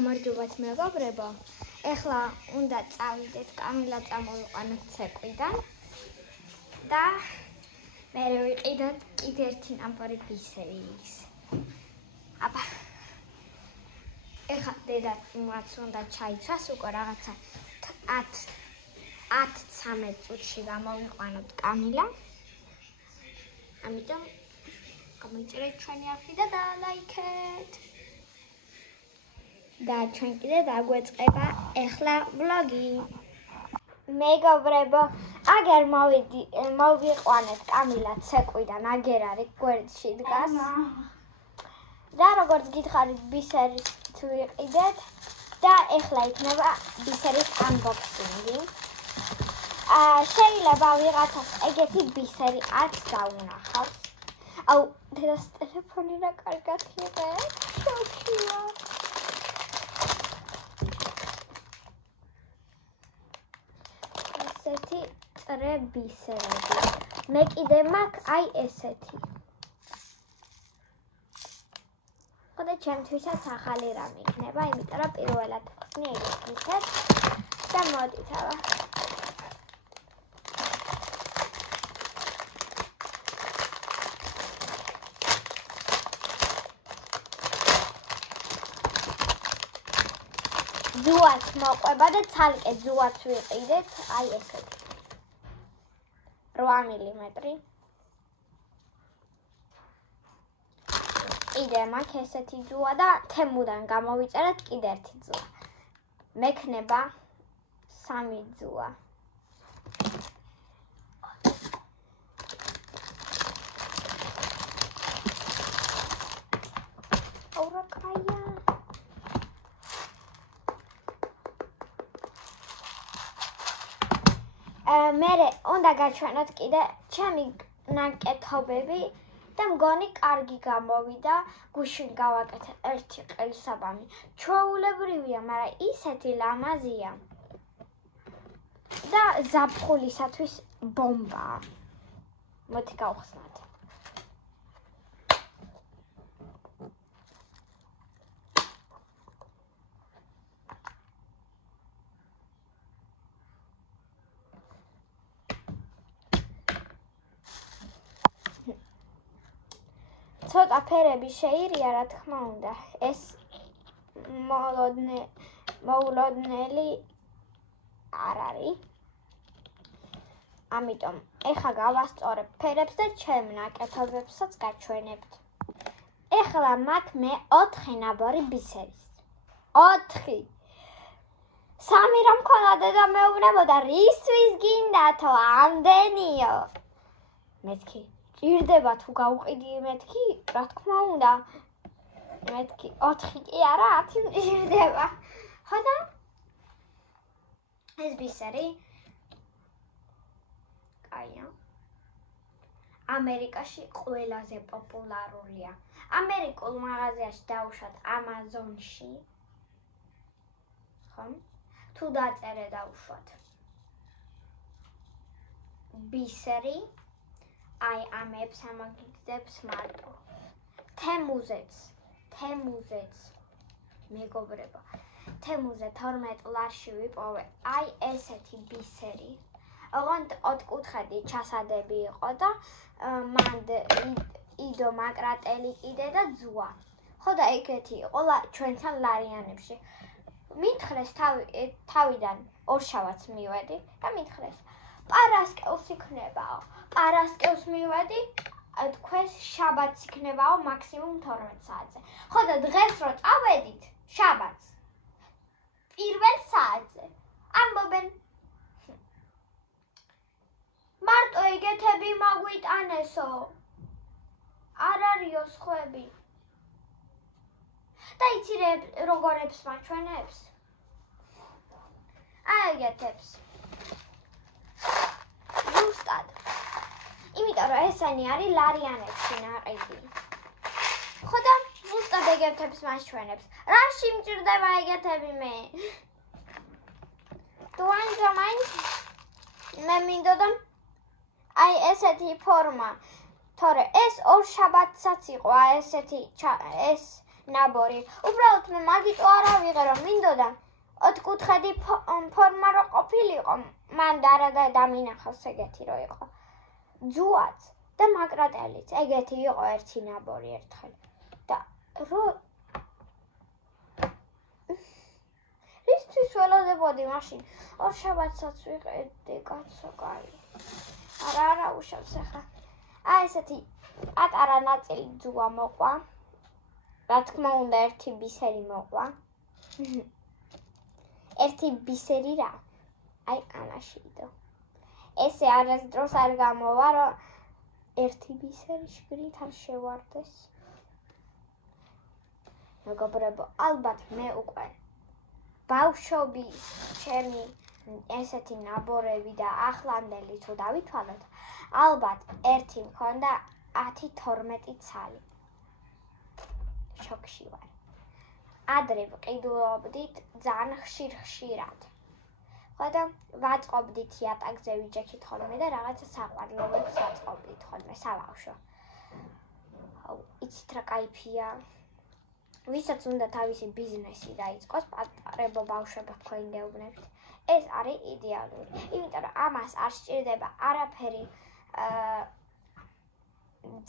გამარჯობათ მეგობრებო. ეხლა უნდა წავიდეთ კამილა წამოვიყვანოთ ცეკვიდან და მე ვიყიდოთ კიდე ერთი ნაბარი ბისერი ის. აბა. ეხლა დედაც უნდა ჩაიცვას უკვე რაღაცა 10-13 წუთში გამოვიყვანოთ კამილა. ამიტომ გამოიწერეთ ჩვენი არხი და დალაიქეთ. და ჩვენ კიდე დაგვეწყება ეხლა ვლოგი. მეგობრებო, აგერ მოვიყვანეთ კამილა ცეკვიდან, აგერ არის გვერდში დგას. და როგორც გითხარით, ბისერი თუ ვიყიდეთ და ეხლა იქნება ბისერის unboxing-ი. შეიძლება ვიღაცას ეგეთი ბისერი არც დაუნახავს. აუ, დედას ტელეფონი რა კარგად იღებს. შოქია. ესეთი წრე ბისერები. მე კიდე მაქვს აი ესეთი. ხოდა ჩემთვისაც ახალი რამ იქნება, იმიტომ რომ პირველად ხსნი ეგეთ ბისერს და მოდით აბა. ზუაც მოყვება და ცალკე ზუაც ვიყიდეთ, აი ესეთი. 8 მმ. კიდე მაქვს ესეთი ზუა და თემუდან გამოვიწერეთ კიდე ერთი ზუა. მექნება 3 ზუა. ორა კაია. მერე უნდა გაჩვენოთ კიდე ჩემი ნაკეთობები და მგონი კარგი გამოვიდა. გუშინ გავაკეთე ერთი ყელსაბამი. ჩვეულებრივია, მაგრამ ისეთი ლამაზია. და ზაფხულისათვის ბომბაა. მოდი გავხსნათ. ცოტა ფერები შეირია, რა თქმა უნდა. ეს მოულოდნელი არ არის. ამიტომ ეხლა გავასწორებ ფერებს და ჩემ ნაკეთობებსაც გაჩვენებთ. ეხლა მაქვს მე 4 ნაბარი ბისერის. 4. 3 რომ მქონოდა და მეუბნებოდა, რისთვის გინდათო ამდენიო? მეთქი ჭირდება თუ გავუყიდი მეთქი, რა თქმა უნდა. მეთქი 4 კი არა, 10 ჭირდება. ხოდა ეს ბისერი კაია. ამერიკაში ყველაზე პოპულარულია. ამერიკულ მაღაზიაში დაუშვათ Amazon-ში. ხომ? თუ დაწერე დაუშვათ. ბისერი აი ამებს ამაგიგდებს მარტო. თემუზეც მეგობრებო. თემუზე 12 ლარში ვიპოვე აი ესეთი ბისერი. ოღონდ 4 კუთხედი ჩასადები იყო და მანდ იდო მაკრატელი კიდე და ძუა. ხოდა ეგეთი იყო ჩვენთან ლარიანებში. მითხრეს თავიდან ორშავაც მივედი და მითხრეს პარასკევს იქნებაო. პარასკევს მივედი, თქვენს შაბათს იქნებაო მაქსიმუმ 12 საათზე. ხოდა დღეს რო წავედით, შაბათს. პირველ საათზე. ამბობენ მარტო ეგეთები მაგვიტანესო. არ არისო სხვები. და იცი როგორებს მაჩვენებს? აი ეგეთებს. ზუსტად. იმიტომ რომ ესენი არის ლარიანებში ნაყიდი. ხოდა ზუსტად ეგეთებს მაჩვენებს. რაში მჭირდება ეგეთები მე? თუ მაინც მე მინდოდა აი ესეთი ფორმა. თორე ეს ორ შაბათსაც იყო, ესეთი ეს ნაბორი. უბრალოდ მე მაგიტო არა ვიღე რომ მინდოდა ოთხკუთხედი ფორმა რო ყოფილიყო, მან და დამინახავს ეგეთი რო იყო. ძუაც და მაკრატელიც ეგეთი იყო ერთი ნაბორი ერთხელ. და რო ისთვის ველოდებოდი მაშინ ორ შაბათსაც ვიყედი კაცო კაი. არა უშავს ახლა. აი ესეთი პატარა ნაწილი ძუა მოყვა. რა თქმა უნდა ერთი ბისერი მოყვა. ერთი ბისერი რა? აი ამაშიდო. ესე არასდროს არ გამოვა რომ ერთი ბისერი შიგნით არ შევარდეს. მეგობრებო, ალბათ მე უკვე ბავშვობის ჩემი ესეთი ნაბორები და ახლანდელი თუ დავითვალოთ, ალბათ ერთი მქონდა 10-12 ცალი. შოქში ვარ. ადრე ვყიდულობდით ძალიან ხშირად. ხო და ვაწყობდით იატაკზე ვიჯექით ხოლმე და რაღაცა საყვარლობებს ვაწყობდით ხოლმე საბავშვო. იცით რა кайფია. ვისაც უნდა თავისი ბიზნესი დაიწყოს, პატარებო ბავშვებო თქვენ გეუბნებით. ეს არის იდეალური. იმიტომ რომ ამას არ სჭირდება არაფერი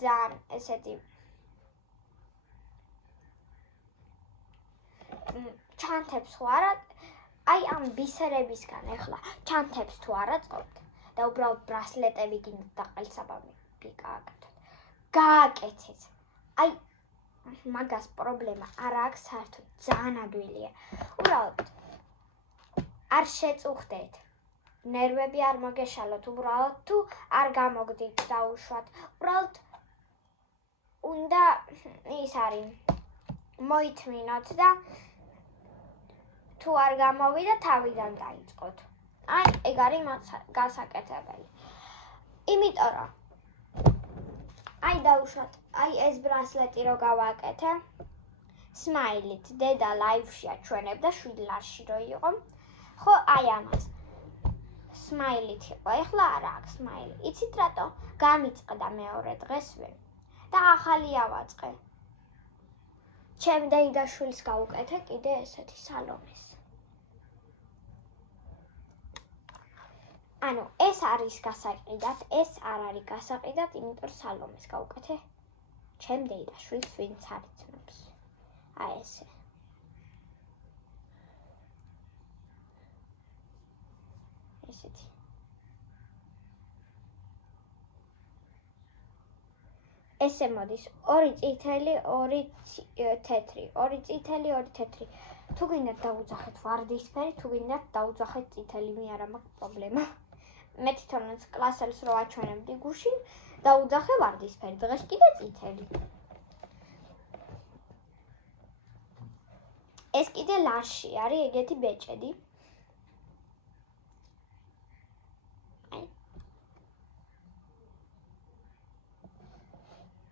ძალიან ესეთი ჩანთებს ხო არა აი ამ ბისერებისგან ეხლა ჩანთებს თუ არ აწყობთ და უბრალოდ ბრასლეტები გინდათ და ყელსაბამები გააკეთეთ. აი მაგას პრობლემა არ აქვს საერთოდ ძალიან ადვილია. უბრალოდ არ შეწუხდეთ. ნერვები არ მოგეშალოთ, უბრალოდ თუ არ გამოგდით დაუშვათ. უბრალოდ უნდა ის არის მოითმინოთ და თუ არ გამოვიდა თავიდან დაიწყოთ. აი ეგ არის გასაკეთებელი. იმიტომ რომ აი დაუშვათ, აი ეს ბრასლეტი რო გავაკეთე, სმაილით დედა ლაივშია ჩვენებდა 7 ლარში რო იყო. ხო აი ამას სმაილით იყო, ეხლა არა აქვს სმაილი. იცით რატო? გამიწყდა მეორე დღესვე და ახალი ავაწყე. ჩემ დეიდაშვილს გავუკეთე კიდე ესეთი სალომეს. ანუ ეს არის გასაყიდად, ეს არ არის გასაყიდად, იმიტომ რომ სალომეს გავუკეთე ჩემ დეიდაშვილს, ვინც არ იცნობს. აი ესე. ესეთი. ესე მოდის, 2 წითელი, 2 თეთრი, 2 წითელი, 2 თეთრი. თუ გინდათ დაუძახეთ ვარდისფერი, თუ გინდათ დაუძახეთ წითელი, მე არ მაქვს პრობლემა. მე თვითონაც კლასელს რო აჩვენებდი გუშინ, დაუძახე ვარდისფერი, დღეს კიდე წითელი. ეს კიდე ლარში არის ეგეთი ბეჭედი. აი.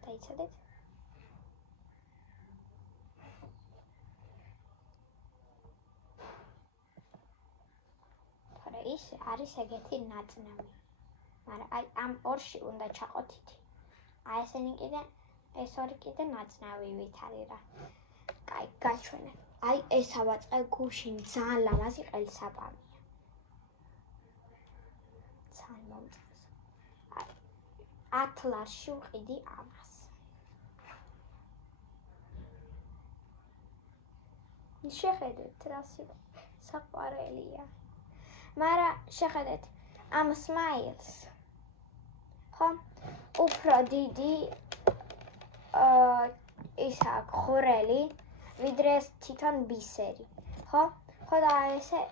დაიცადეთ? ის არის ეგეთი ნაწნავი. მაგრამ აი ამ ორში უნდა ჩაყოთითი. აი ესენი კიდე ეს ორი კიდე ნაწნავივით არის რა. კაი, გაჩვენე. აი ეს ავაწყე გუშინ ძალიან ლამაზი ყელსაბამია. ძალიან მომწონს. აი 10 ლარში ვყიდი ამას. შეხედეთ რა საყვარელია. მაგრამ შეხედეთ ამ სმაილს. ხო? უფრო დიდი ის აქვს ხვრელი, ვიდრე თვითონ ბისერი. ხო? ხო და ესე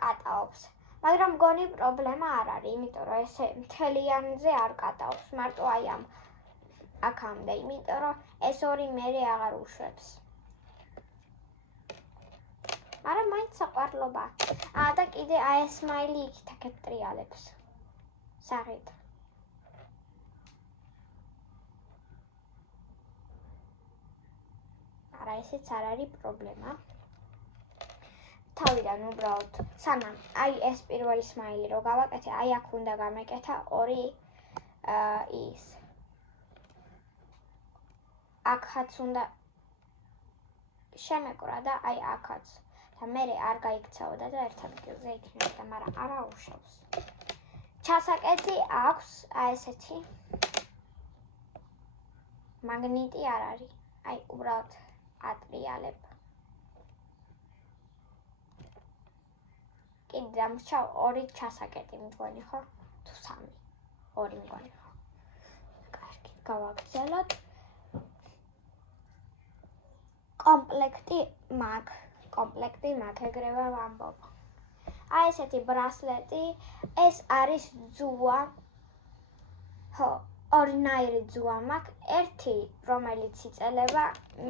კატაობს. მაგრამ მგონი პრობლემა არ არის, იმიტომ რომ ესე მთლიანზე არ კატაობს, მარტო აი ამ აქამდე, იმიტომ რომ ეს ორი მერე აღარ უშვებს. მაგრამ მაინც საყვარლობა. და კიდე აი ეს სმაილი იქით აქეთ ტრიალებს. საღით. არა ესეც არ არის პრობლემა. თავიდან უბრალოდ სანამ აი ეს პირველი სმაილი რო გავაკეთე, აი აქ უნდა გამეკეთა 2 ის. აქაც უნდა შემეკვრა და აი აქაც და მე არ გაიქცეოდა და ერთ ადგილზე იქნებოდა, მაგრამ არა უშავს. ჩასაკეთი აქვს აი ესეთი მაგნიტი არ არის. აი უბრალოდ ატრიალებ. კიდე დამრჩა 2 ჩასაკეთი მგონი ხო? თუ 3. 2 მგონი ხო? კარგი, გავაგრძელოთ. კომპლექტი მაგ ეგრევე ვამბობ. აი ესეთი ბრასლეტი, ეს არის ძუა. ხო, ორნაირი ძუა მაქვს, ერთი რომელიც იწელება,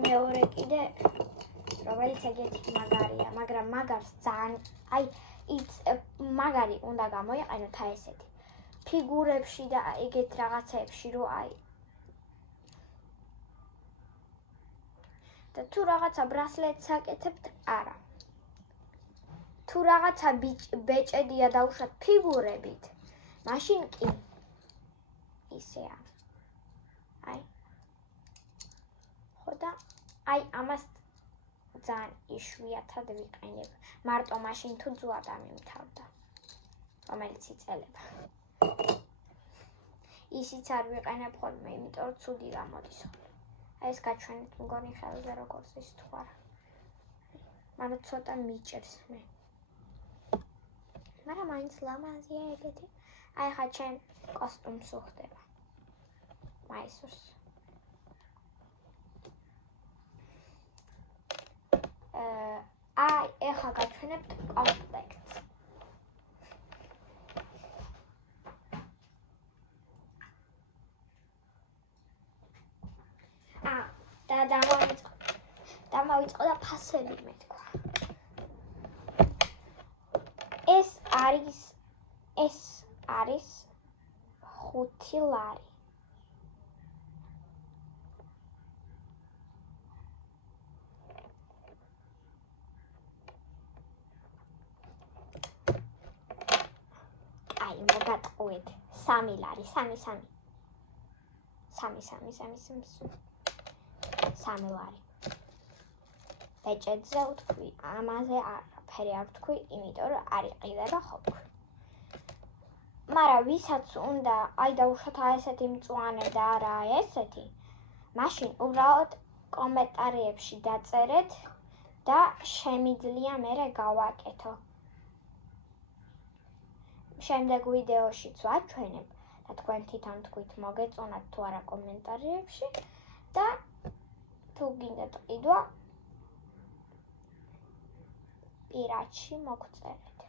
მეორე კიდე რომელიც ეგეთი მაგარია, მაგრამ მაგარს ძალიან აი მაგარი უნდა გამოიყენოთ აი ესეთი. ფიგურებში და ეგეთ რაღაცეებში რო აი და თუ რაღაცა ბრასლეტს აკეთებთ, არა. თუ რაღაცა ბეჭედია დაუშვათ ფიგურებით, მაშინ კი ისეა. აი. ხო და აი ამას ძალიან იშვიათად ვიყენებ. მარტო მაშინ თუ ძუა დამიმთავრდა, რომელიც იწელება. ისიც არ ვიყენებ ხოლმე, იმიტომ რომ ცუდი გამოდის. აი ეს გაჩვენეთ მგონი ხელზე როგორც ის თუ არა. მაგრამ ცოტა მიჭერს მე. მაგრამ მაინც ლამაზია ეგეთი. აი ხა ჩემ კოსტუმს უხდება. მაისურს. აი ეხლა გაჩვენებთ კომპლექტს. და დამოვიწყო და ფასები მე თქვა. ეს არის 5 ლარი. აი მოგატყუეთ 3 ლარი, 3 ლარი. ბეჭედზე ვთქვი, ამაზე არაფერი არ ვთქვი, იმიტომ რომ არ იყიდება ხო ვთქვი. მაგრამ ვისაც უნდა აი დაუშვათ აი ესეთი მწვანე და არა ესეთი, მაშინ უბრალოდ კომენტარებში დაწერეთ და შემიძლია მერე გავაკეთო. შემდეგ ვიდეოშიც ვაჩვენებ და თქვენ თვითონ თქვით მოგეწონათ თუ არა კომენტარებში და თუ გინდათ ყიდვა პირადში მოგწერეთ.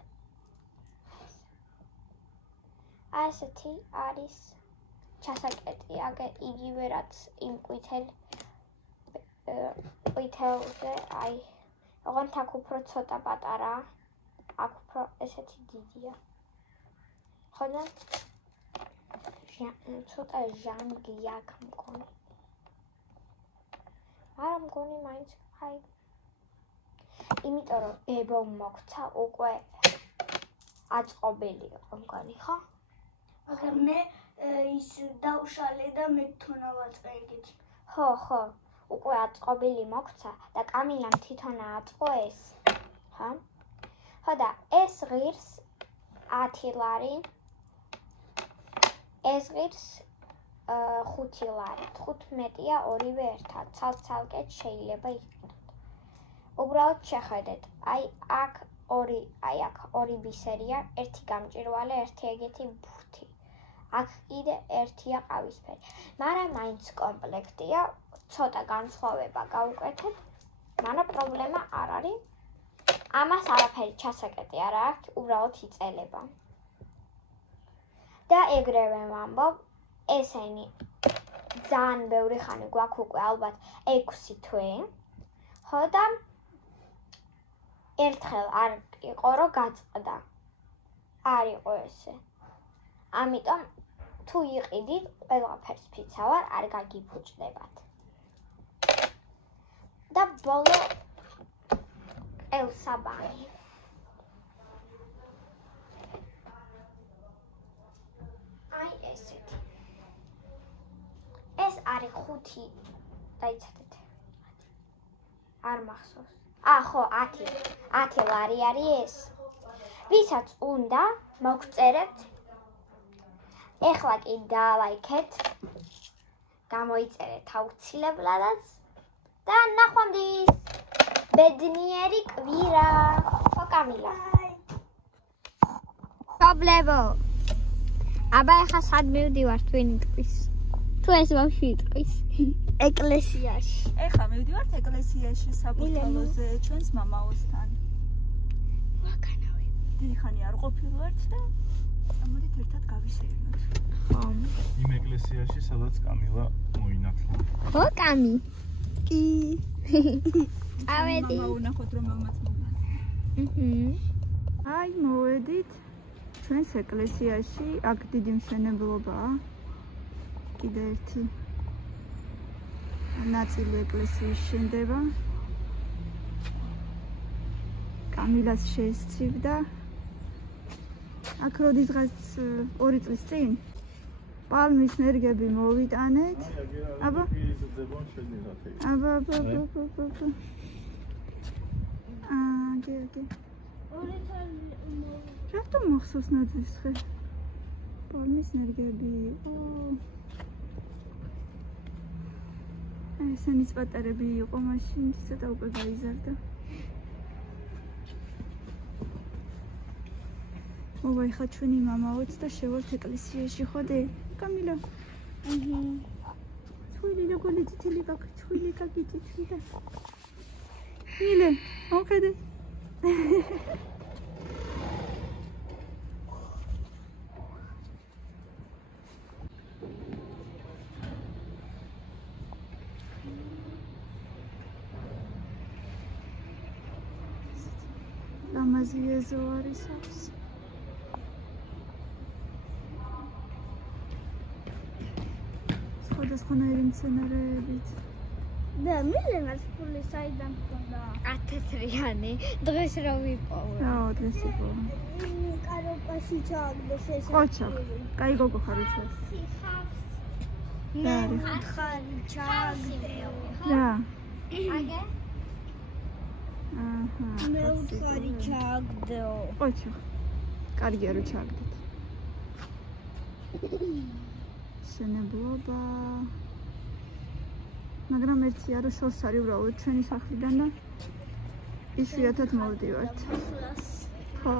აი ესეთი არის ჩასაკეტი, იგივე რაც იმ ყვითელზე, აი ოღონდ აქ უფრო ცოტა პატარაა, აქ უფრო ესეთი დიდია. ხო და ცოტა ჟანგია აქ მგონი. არა მგონი მაინც აი იმიტომ რომ ბებო მოგცა უკვე აწყობილი იყო მგონი, ხო? მაგრამ მე ის დავშალე და მე თვითონ ავაწყე ეგეთი. ხო, უკვე აწყობილი მოგცა და კამილამ თვითონ აწყო ეს. ხო? ხო და ეს ღირს 10 ლარი. ეს ღირს 5 ლარი. 15-ია ორივე ერთად. ცალ-ცალკეთ შეიძლება იყიდოთ. უბრალოდ შეხედეთ. აი აქ ორი ბისერია, ერთი გამჭვირვალე, ერთი ეგეთი ბურთი. აქ კიდე ერთია ყავისფერი. მაგრამ მაინც კომპლექტია, ცოტა განსხვავება გავუკეთეთ, მაგრამ პრობლემა არ არის. ამას არაფერი ჩასაკეტი არ აქვს, უბრალოდ იწელება. და ეგრევე ვამბობ, ესენი ძალიან ბევრი ხანი გვაქვს უკვე ალბათ 6 თვე. ხო და ერთხელ არ იყო რომ გაწყდა. არ იყო ესე. ამიტომ თუ იყიდით, ყველაფერს ფიცავარ, არ გაგიფუჭდებათ. და ბოლო ელსაბანი. აი ესეთი. ეს არის 5 დაიცადეთ. არ მახსოვს. ხო, 10 ლარი არის ეს. ვისაც უნდა მოგწერეთ. ეხლა კი დალაიქეთ. გამოიწერეთ აუცილებლადაც და ნახვამდის. ბედნიერი კვირა. ხო, კამილა. პრობლემო. აბა ეხლა სად მივდივართ ვინ იტყვის? თუ ეს ბავშვი იტყვის. ეკლესიაში. ეხლა მივდივართ ეკლესიაში საბურთალოზე ჩვენს მამაოსთან. ვაგანავე. დიდი ხანი არ ყოფილვართ და ამოდით ერთად გავისეირნოთ. ხო. იმ ეკლესიაში სადაც კამილა მოინათლა. ხო, კამი. კი. ავედი. მამა უნახოთ რომელმაც მოგა. აი მოვედით ჩვენს ეკლესიაში, აქ დიდი მშენებლობაა. კიდე ერთი ნაწილი ეკლესიის შენდება. კამილას შესწივდა. აქ როდისღაც 2 წლის წინ პალმის ნერგები მოვიტანეთ. აბა. გე. რატომ მახსოვს ნაძვის ხე? პალმის ნერგები. ესენიც პატარები იყო მაშინ, ცოტა უკვე გაიზარდა. ოვაი, ხა ჩვენი მამაოც და შევართ ეკლესიაში, ხოდე? კამილა. ჩვილი როგორი წითელი გაქვს, ჩვილი გაგიწითლი და. მილე, მოხედე. ლამაზია ზოარის აქვს. სხვადასხვანაირი მცენარეებით. და მილენას ფული საიდან გქონდა? 1000-იანი. დღეს რა ვიპოვე? დღეს იყო. კაროპაში ჩააგდეს ეს. ყოჩა. კაი გოგო ხარ უჩვენს. მე ხარი ჩააგდეო. რა. აგე? მე ხარი ჩააგდეო. ყოჩა. კარგია რომ ჩააგდეთ. შენებლობა. მაგრამ ერთია რომ შორს არის უბრალოდ ჩვენი სახლიდან და იშვიათად მოვდივართ. ხო.